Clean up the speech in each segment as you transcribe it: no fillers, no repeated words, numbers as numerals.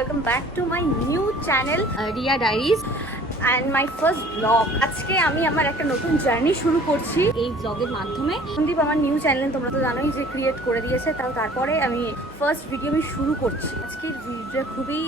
welcome back to my new channel Ria Diaries and my first vlog. আজকে আমি আমার একটা নতুন জার্নি শুরু করছি এই ব্লগের মাধ্যমে। সন্দীপ আমার নিউ চ্যানেল তোমরা তো জানোই যে ক্রিয়েট করে দিয়েছে, তারপরে আমি ফার্স্ট ভিডিও আমি শুরু করছি। আজকের ভিডিওটা খুবই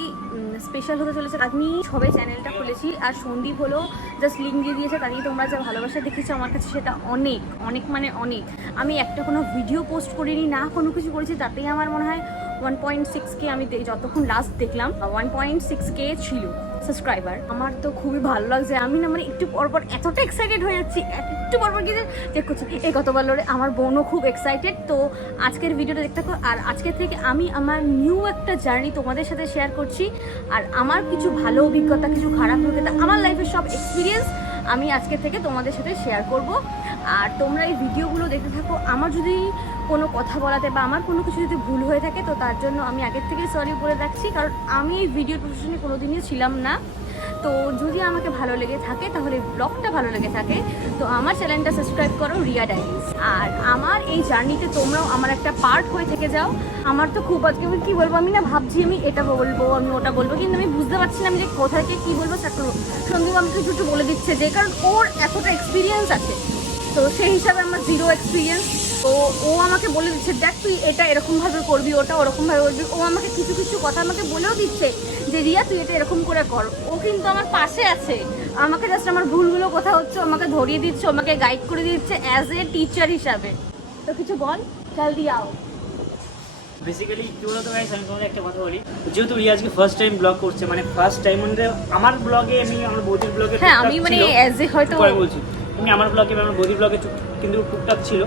স্পেশাল হতে চলেছে। আমি সবে চ্যানেলটা খুলেছি আর সন্দীপ হলো জাস্ট লিঙ্ক দিয়ে দিয়েছে, তাই তোমরা যা ভালোবাসা দেখেছো আমার কাছে সেটা অনেক অনেক মানে অনেক। আমি একটা কোনো ভিডিও পোস্ট করিনি, না কোনো কিছু করেছি, তাতেই আমার মনে হয় 1.6K আমি যতক্ষণ লাস্ট দেখলাম 1.6K ছিল সাবস্ক্রাইবার। আমার তো খুবই ভালো লাগছে। আমি না মানে একটু পরপর এতটা এক্সাইটেড হয়ে যাচ্ছি, একটু পরপর গিয়ে চেক করছি এই কত ভালো রে। আমার বোনও খুব এক্সাইটেড। তো আজকের ভিডিওটা দেখতে থাকো। আর আজকের থেকে আমি আমার নিউ একটা জার্নি তোমাদের সাথে শেয়ার করছি। আর আমার কিছু ভালো অভিজ্ঞতা, কিছু খারাপ অভিজ্ঞতা, আমার লাইফের সব এক্সপিরিয়েন্স আমি আজকে থেকে তোমাদের সাথে শেয়ার করব। আর তোমরা এই ভিডিওগুলো দেখতে থাকো। আমার যদি কোনো কথা বলাতে বা আমার কোনো কিছু যদি ভুল হয়ে থাকে তো তার জন্য আমি আগের থেকেই সরি বলে রাখছি, কারণ আমি এই ভিডিও প্রফেশনে কোনো দিনই ছিলাম না। তো যদি আমাকে ভালো লেগে থাকে, তাহলে ব্লগটা ভালো লেগে থাকে, তো আমার চ্যানেলটা সাবস্ক্রাইব করো রিয়া ডায়েরিজ। আর আমার এই জার্নিতে তোমরাও আমার একটা পার্ট হয়ে থেকে যাও। আমার তো খুব আজকে আমি কী বলবো, আমি না ভাবছি আমি এটা বলবো, আমি ওটা বলবো, কিন্তু আমি বুঝতে পারছি না আমি যে কোথায় কী বলবো। সন্দীপ আমাকে কিছু বলে দিচ্ছে, যে কারণ ওর এতটা এক্সপিরিয়েন্স আছে, তো সেই হিসাবে আমার জিরো এক্সপিরিয়েন্স। তো ও আমাকে বলে দিচ্ছে দেখ তুই এটা এরকমভাবে করবি, ওটা ওরকমভাবে করবি। ও আমাকে কিছু কিছু কথা আমাকে বলেও দিচ্ছে যে রিয়া তুই এটা এরকম করে কর। ও কিন্তু আমার পাশে আছে, আমাকে জাস্ট আমার ভুলগুলো কোথাও হচ্ছে আমাকে ধরিয়ে দিচ্ছে, আমাকে গাইড করে দিচ্ছে অ্যাজ এ টিচার হিসাবে। তো কিছু বল, জলদি আও। বেসিক্যালি কি বলতো গাইস, আমি তোমাদের একটা কথা বলি। যেহেতু রিয়া আজকে ফার্স্ট টাইম ব্লগ করছে, মানে ফার্স্ট টাইম মানে আমার ব্লগে, আমি আমার বৌদির ব্লগে, হ্যাঁ আমি মানে অ্যাজ এ হয়তো বলছি আমি আমার ব্লগে, আমার বৌদির ব্লগে কিন্তু টুকটাক ছিল,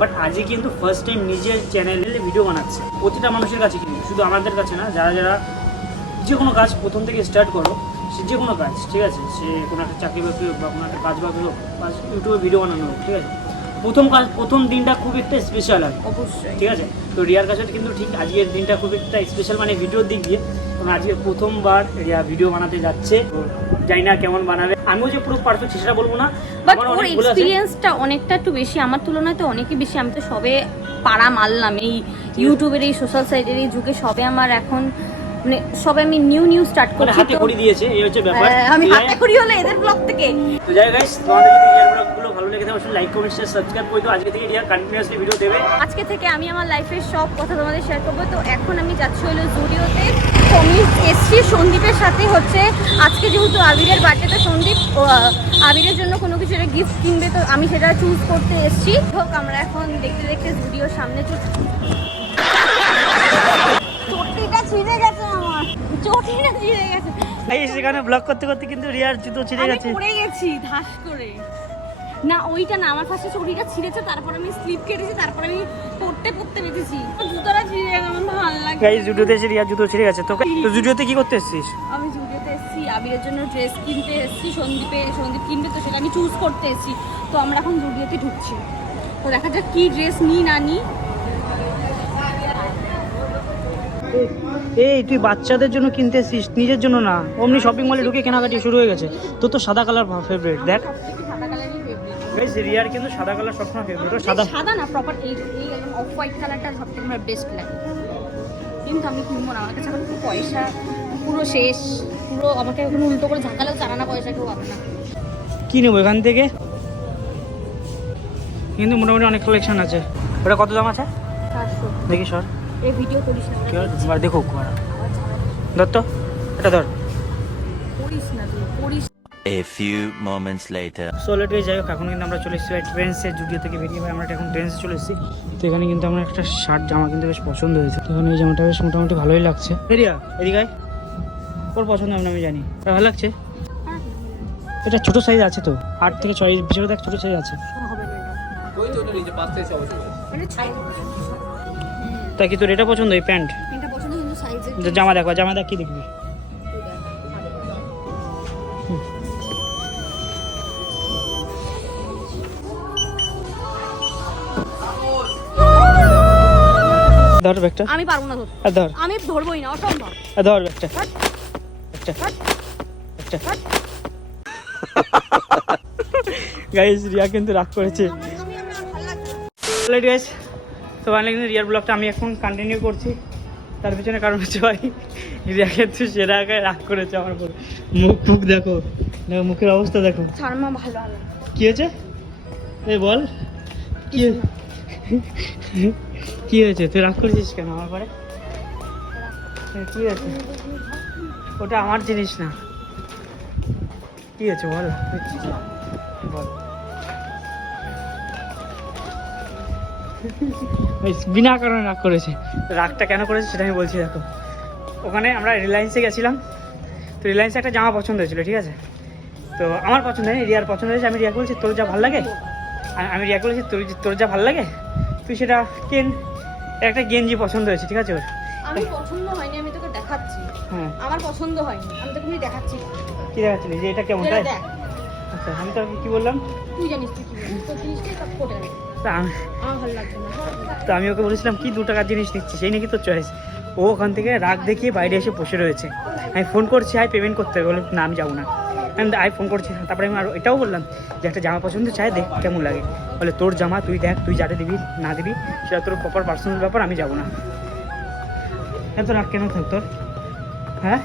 বাট আজকে কিন্তু ফার্স্ট টাইম নিজের চ্যানেলে ভিডিও বানাচ্ছে। প্রতিটা মানুষের কাছে, কিন্তু শুধু আমাদের কাছে না, যারা যারা যে কোনো কাজ প্রথম থেকে স্টার্ট করো, সে যে কোনো কাজ, ঠিক আছে, সে কোনো একটা চাকরি বাকরি হোক বা কোনো একটা কাজ বাকরি হোক বা ইউটিউবে ভিডিও বানানো হোক, ঠিক আছে, প্রথম দিনটা খুব একটা স্পেশাল হয় অবশ্যই, ঠিক আছে। তো রিয়ার কাছে কিন্তু ঠিক আজকের দিনটা খুব একটা স্পেশাল, মানে ভিডিওর দিক দিয়ে। কারণ আজকে প্রথমবার রিয়া ভিডিও বানাতে যাচ্ছে। জানি না কেমন বানাবে, আমিও যে পুরো পারফেক্ট সেটা বলবো না, বাট ওর এক্সপিরিয়েন্সটা অনেকটা একটু বেশি, আমার তুলনায় তো অনেকই বেশি। আমি তো সবে পাড়া মারলাম এই ইউটিউবের এই সোশ্যাল সাইটের এই যুগে, সবে আমার এখন মানে সবে আমি নিউ স্টার্ট করছি। হাতে করি দিয়েছে, এই হচ্ছে ব্যাপার। আমি হাতে করি হলো এদের ব্লগ থেকে। তো যাই গাইস, তোমাদের যদি রিয়ার ব্লগগুলো ভালো লেগে থাকে অবশ্যই লাইক কমেন্ট শেয়ার সাবস্ক্রাইব করে দাও। আজকে থেকে রিয়া কন্টিনিউয়াসলি ভিডিও দেবে। আজকে থেকে আমি আমার লাইফের সব কথা তোমাদের শেয়ার করবো। তো এখন আমি যাচ্ছি হলো জুডিওতে। তো আমি এসছি সন্দীপের সাথে, হচ্ছে আজকে যেহেতু আবিরের বার্থডে, তো সন্দীপ আবিরের জন্য কোনো কিছু একটা গিফট কিনবে, তো আমি সেটা চুজ করতে এসছি। হোক, আমরা এখন দেখতে দেখতে জুডিওর সামনে চটিটা ছিঁড়ে গেছে, আমার চটিটা ছিঁড়ে গেছে। এই সেখানে ব্লগ করতে করতে কিন্তু রিয়ার জুতো ছিঁড়ে গেছে, আমি পড়ে গেছি ধাস করে। না ওইটা না, আমার ফার্স্টে চটিটা ছিঁড়েছে, তারপর আমি স্লিপ কেটেছি, তারপর আমি পড়তে বেঁধেছি, জুতোটা ছিঁড়ে গেছে, আমার ভালো লাগে। গাইস জুডিওতে এসে রিয়ার জুতো ছিঁড়ে গেছে। তো জুডিওতে কি করতে এসেছিস? আমি জুডিওতে এসেছি আবিরের জন্য ড্রেস কিনতে এসেছি। সন্দীপ কিনবে, তো সেটা আমি চুজ করতে এসেছি। তো আমরা এখন জুডিওতে ঢুকছি, তো দেখা যাক কি ড্রেস নিই না নিই। এই তুই বাচ্চাদের জন্য কিনতে এসেছিস, নিজের জন্য না। অমনি শপিং মলে ঢুকে কেনাকাটি শুরু হয়ে গেছে। তোর তো সাদা কালার ফেভারিট, দেখ সাদা কালারই ফেভারিট। গাইস রিয়ার কিন্তু সাদা কালার সবসময় ফেভারিট। সাদা না, প্রপার এই একদম অফ হোয়াইট কালারটা সবথেকে আমার বেস্ট লাগে, কিন্তু আমি কিনবো না। আমার কাছে এখন পুরো পয়সা পুরো শেষ, পুরো আমাকে এখন উল্টো করে ঝাঁকালেও চারা না, পয়সা কেউ পাবে না। কি নেবো এখান থেকে? কিন্তু মোটামুটি অনেক কালেকশন আছে। ওটা কত দাম আছে 400। দেখি সর, এই ভিডিও করিস না, দেখো ধর তো, এটা ধর, করিস না তুই, করিস। A few moments later. So late যাই হোক, এখন কিন্তু আমরা চলে এসেছি ট্রেন্ডসের জুডিও থেকে বেরিয়ে ভাই আমরা এখন ট্রেন্ডসে চলে এসেছি। তো এখানে কিন্তু আমার একটা শার্ট জামা কিন্তু বেশ পছন্দ হয়েছে। তো এখানে এই জামাটা বেশ মোটামুটি ভালোই লাগছে। রিয়া এদিকে ওর পছন্দ হবে না আমি জানি, ভালো লাগছে। এটা ছোট সাইজ আছে তো, 8 থেকে 6 ভিতরে দেখ ছোট সাইজ আছে। ওই তো নিচে 5 থেকে 6 বছর। তাই কি তোর এটা পছন্দ? এই প্যান্ট এটা পছন্দ, কিন্তু সাইজে জামা দেখো, জামা দেখ কি দেখবি। ধর ব্যাগটা, আমি পারবো না ধরতে, ধর, আমি ধরবোই না, অসম্ভব। ধর ব্যাগটা, গাইস রিয়া কিন্তু রাগ করেছে। গাইস তো ফাইনালি কিন্তু রিয়ার ব্লগটা আমি এখন কন্টিনিউ করছি। তার পিছনে কারণ হচ্ছে ভাই রিয়া কিন্তু সেরা আগে রাগ করেছে আমার উপর। মুখ দেখো, দেখো মুখের অবস্থা দেখো। শর্মা ভালো ভালো কি হয়েছে এই বল, কি কি হয়েছে? তুই রাগ করেছিস কেন আমার পরে? কি হয়েছে? ওটা আমার জিনিস না। কি হয়েছে বল, বল। বিনা কারণে রাগ করেছে। রাগটা কেন করেছে সেটা আমি বলছি। দেখো ওখানে আমরা রিলায়েন্সে গেছিলাম, তো রিলায়েন্সে একটা জামা পছন্দ হয়েছিল, ঠিক আছে? তো আমার পছন্দ হয়নি, রিয়ার পছন্দ হয়েছে। আমি রিয়া বলছি তোর যা ভালো লাগে, আমি রিয়া বলেছি তোর যা ভালো লাগে তুই সেটা কেন। একটা গেঞ্জি পছন্দ হয়েছে, ঠিক আছে ওর। আমি পছন্দ হয়নি, আমি তোকে দেখাচ্ছি। হ্যাঁ আমার পছন্দ হয়নি, আমি তোকে দেখাচ্ছি। কি দেখাচ্ছিলি যে এটা কেমন তাই? দেখ, আচ্ছা আমি তো কি বললাম, তুই জানিস তুই কি বলছিস, তোর জিনিসটাই সব করে দেবে। তা আমি আমার ভালো লাগছে না। তো আমি ওকে বলেছিলাম কি 2 টাকার জিনিস নিচ্ছি, সেই নাকি তোর চয়েস। ও ওখান থেকে রাগ দেখিয়ে বাইরে এসে বসে রয়েছে। আমি ফোন করছি, আই পেমেন্ট করতে হবে, বলে না আমি যাবো না। আমি ফোন করছি, তারপরে আমি আরও এটাও বললাম যে একটা জামা পছন্দ চাই, দেখ কেমন লাগে। বলে তোর জামা তুই দেখ, তুই যাতে দিবি না দিবি সেটা তোর প্রপার পার্সোনাল ব্যাপার, আমি যাবো না। এত রাগ কেন থাক তোর? হ্যাঁ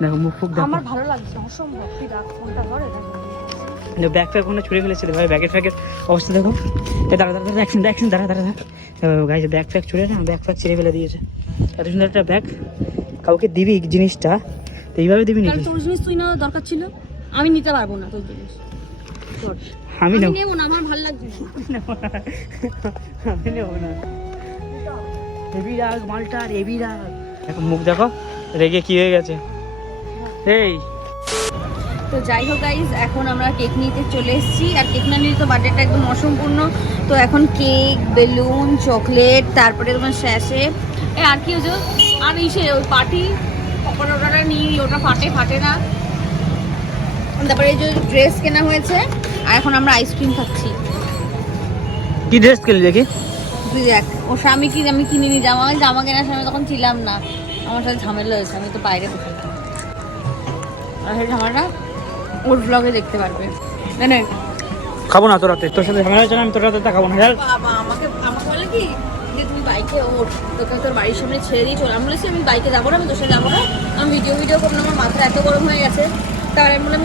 দেখো মুখ ফুক দেখো। আমার ভালো লাগছে না, অসম্ভব। তুই রাখ ফোনটা ধরে ব্যাগ ফ্যাগ কোনো ছুঁড়ে ফেলেছে ভাই, ব্যাগের ফ্যাগের অবস্থা দেখো। দাঁড়া গাইজ, ব্যাগ ফ্যাগ ছুঁড়ে না, ব্যাগ ফ্যাগ ছিঁড়ে ফেলে দিয়েছে। এত সুন্দর একটা ব্যাগ, কাউকে দিবি জিনিসটা তো এইভাবে দিবি নাকি? তোর জিনিস তুই না দরকার ছিল, আমি নিতে পারবো না তোর জিনিস। আমি নেব নেবো না, আমার ভালো লাগছে না। আমি নেবো না। হেভি রাগ মালটার, হেভি রাগ। দেখো মুখ দেখো, রেগে কি হয়ে গেছে। এই তো যাই হোক গাইজ, এখন আমরা কেক নিতে চলে এসেছি। আর কেক না নিলে তো বার্থডেটা একদম অসম্পূর্ণ। তো এখন কেক, বেলুন, চকলেট, তারপরে তোমার শ্যাশে আর কি হয়েছে, আর ইসে ওই পার্টি ওটা নিয়ে ওটা ফাটে না। তারপরে এই যে ড্রেস কেনা হয়েছে, আর এখন আমরা আইসক্রিম খাচ্ছি। কি ড্রেস কিনলি দেখি? তুই দেখ, ওর স্বামী কি আমি কিনিনি, জামা কেনার সময় তখন ছিলাম না, আমার সাথে ঝামেলা হয়েছে, আমি তো বাইরে বসে। আর সেই ঝামেলাটা ওর ব্লগে দেখতে পারবে। না খাবো না তোর রাতে, তোর সাথে ঝামেলা হয়েছে না, আমি তোর রাতে খাবো না। বাবা আমাকে বলে কি যে তুমি বাইকে ওঠ, তোকে তোর বাড়ির সামনে ছেড়ে দিয়ে চলে। আমি বলেছি আমি বাইকে যাবো না, আমি তোর সাথে যাবো না, আমি ভিডিও করবো না, আমার মাথা এত গরম হয়ে গেছে। তারপরে আমি বললাম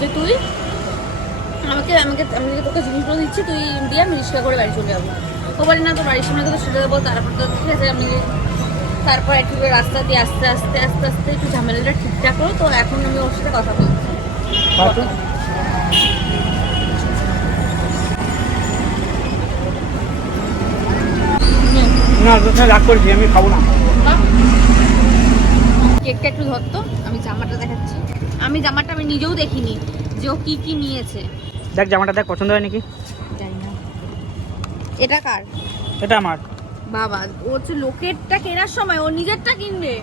যে তুই আমি তোকে জিনিসগুলো দিচ্ছি, তুই দিয়ে আমি রিক্সা করে বাড়ি চলে যাবো। ও বলে না, তোর বাড়ির সামনে তো সেটা দেবো। তারপর তো ঠিক আছে, আমি তারপর একটু রাস্তা দিয়ে আস্তে একটু ঝামেলাটা ঠিকঠাক করো। তো এখন আমি ওর সাথে কথা বলছি। না তোর সাথে রাগ করছি, আমি খাবো না। কেকটা একটু ধরতো, আমি জামাটা দেখাচ্ছি। আমি নিজেও দেখিনি যে ও কি নিয়েছে। দেখ জামাটা দেখ, পছন্দ হয় নাকি? জানি না এটা কার। এটা আমার। বাবা ও হচ্ছে লোকেরটা কেনার সময় ও নিজেরটা কিনবে।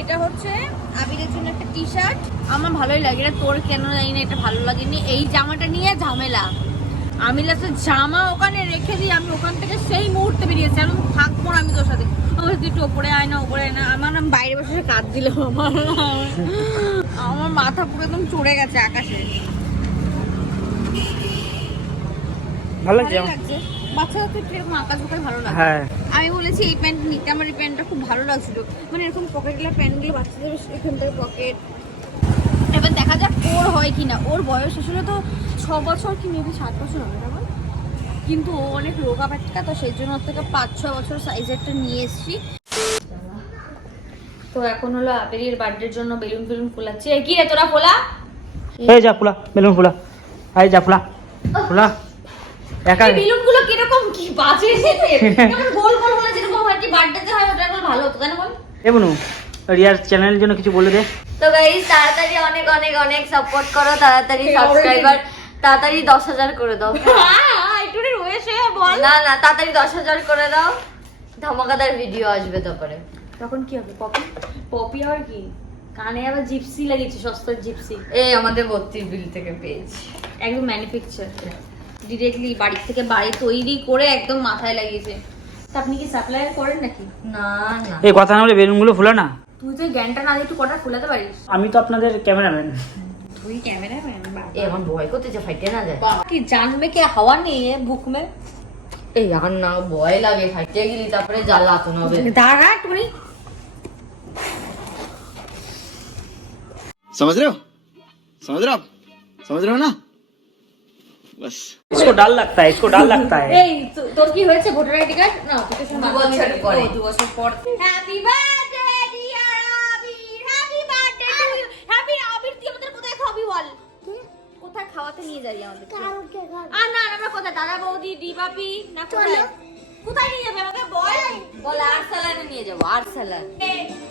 এটা হচ্ছে আবিরের জন্য একটা টি শার্ট, আমার ভালোই লাগে। এটা তোর কেন জানি না, এটা ভালো লাগেনি। এই জামাটা নিয়ে ঝামেলা, আমি লাস্টে জামা ওখানে রেখে দিই, আমি ওখান থেকে সেই মুহূর্তে বেরিয়েছি। আমি থাকবো না আমি তোর সাথে। আমার তুই একটু ওপরে আয় না, আমার বাইরে বসে কাঁদ দিল। আমার মাথা পুরো একদম চড়ে গেছে আকাশে। ভালো লাগছে লাগছে, বাচ্চাদের তো এরকম আকাশ বোকায় ভালো লাগে। হ্যাঁ আমি বলেছি এই প্যান্ট নিতে, আমার এই প্যান্টটা খুব ভালো লাগছিল। মানে এরকম পকেটগুলো প্যান্টগুলো বাচ্চাদের এখান থেকে পকেট। এবার দেখা যাক ওর হয় কি না। ওর বয়স আসলে তো 6 বছর কি মেবি 7 বছর হবে না, কিন্তু ও অনেক রোগা প্যাটকা, তো সেই জন্য ওর থেকে 5-6 বছর সাইজেরটা নিয়ে এসেছি। তো এখন হলো আবিরের বার্থডের জন্য বেলুন ফোলাচ্ছি। কি রে তোরা ফোলা? এই যা ফুলা, বেলুন ফুলা, এই যা ফুলা একা। এই বেলুনগুলো কিরকম কি বাজে সেটে, কেমন গোল হলে যেরকম হয় কি বার্থডেতে হয়, ওটা একদম ভালো হতো তাই না বল? এ বনু, রিয়ার চ্যানেলের জন্য কিছু বলে দে। তো গাইস তাড়াতাড়ি অনেক সাপোর্ট করো, তাড়াতাড়ি সাবস্ক্রাইবার তাড়াতাড়ি 10,000 করে দাও। একটু রয়েছে বল না তাড়াতাড়ি 10,000 করে দাও, ধামাকাদার ভিডিও আসবে তারপরে। তখন কি হবে? পপি আবার কি কানে আবার জিপসি লাগিয়েছে, সস্তার জিপসি। এই আমাদের 32 বিল থেকে পেয়েছি, একদম ম্যানুফ্যাকচার, ডিরেক্টলি বাড়ি থেকে বাড়ি তৈরি করে একদম মাথায় লাগিয়েছে। তা আপনি কি সাপ্লাই করেন নাকি? না এই কথা না বলে বেলুনগুলো ফুলা না। তুই তো জ্ঞানটা না দিয়ে একটু কটা ফোলাতে পারিস। আমি তো আপনাদের ক্যামেরাম্যান। তুই ক্যামেরাম্যান? এ আমার ভয় করতেছে ফাইটে না যায়। কি জানবে কে হাওয়া নেই বুক মে। এই আর না ভয় লাগে ফাইটে গেলি তারপরে জ্বালাতন হবে। দাঁড়া তুমি समझ रहे हो आप समझ रहे हो ना बस इसको डाल लगता है, इसको डाल लगता है। এই তোর কি হয়েছে ভোটার আইডি কার্ড না তোকে শুনে 2 বছর পরে। 2 বছর পর happy birthday dear Abir happy birthday to you happy Abir তুই আমাদের কোথায় খাবি বল কোথায় খাওয়াতে নিয়ে যাবি আমাদের আর না আমরা কোথায় দাদা বৌদি দিবাপি না কোথায় কোথায় নিয়ে যাবে আমাকে বল বল আর্সেলানে নিয়ে যাবো, আর্সেলান।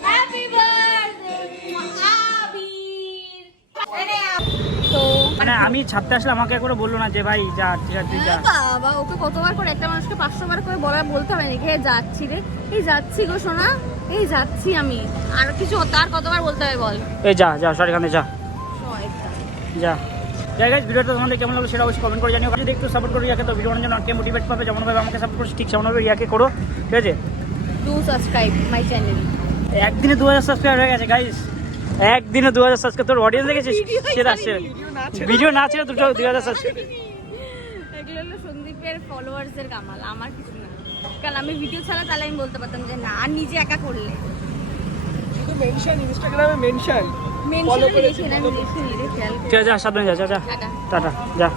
হ্যাপি বার্থডে আবির তো মানে আমি ছাড়তে আসলে আমাকে একবার বললো না যে ভাই যা, ঠিক আছে তুই যা। বাবা ওকে কতবার করে একটা মানুষকে 500 বার করে বলতে হবে নাকি যাচ্ছি রে এই যাচ্ছি গো সোনা এই যাচ্ছি আমি আর কিছু তার কতবার বলতে হবে বল এই যা যা সরি কানে যা শয়তান। যা গাইস, ভিডিওটা তোমাদের কেমন লাগলো সেটা অবশ্যই কমেন্ট করে জানিও। যদি একটু সাপোর্ট করো রিয়াকে তো ভিডিও বানানোর জন্য অনেক মোটিভেট পাবে, যেমনভাবে আমাকে সাপোর্ট করছো ঠিক সেমনভাবে রিয়াকে করো, ঠিক আছে? ডু সাবস্ক্রাইব মাই চ্যানেল একদিনে 2000 সাবস্ক্রাইবার হয়ে গেছে গাইস, একদিনে 2000 সাবস্ক্রাইব। তোর অডিয়েন্স দেখেছিস সেটা আসছে, ভিডিও না ছিল দুটো 2000 সাবস্ক্রাইব। এগুলো হলো সন্দীপের ফলোয়ার্সের কামাল আমার কিছু না, কারণ আমি ভিডিও ছাড়া তাহলে আমি বলতে পারতাম যে না আর নিজে একা করলে শুধু মেনশন ইনস্টাগ্রামে মেনশন মেনশন লিখে না আমি লিখিনি রে খেয়াল ঠিক আছে, যা সাবধানে যা, যা যা, টাটা টাটা, যা।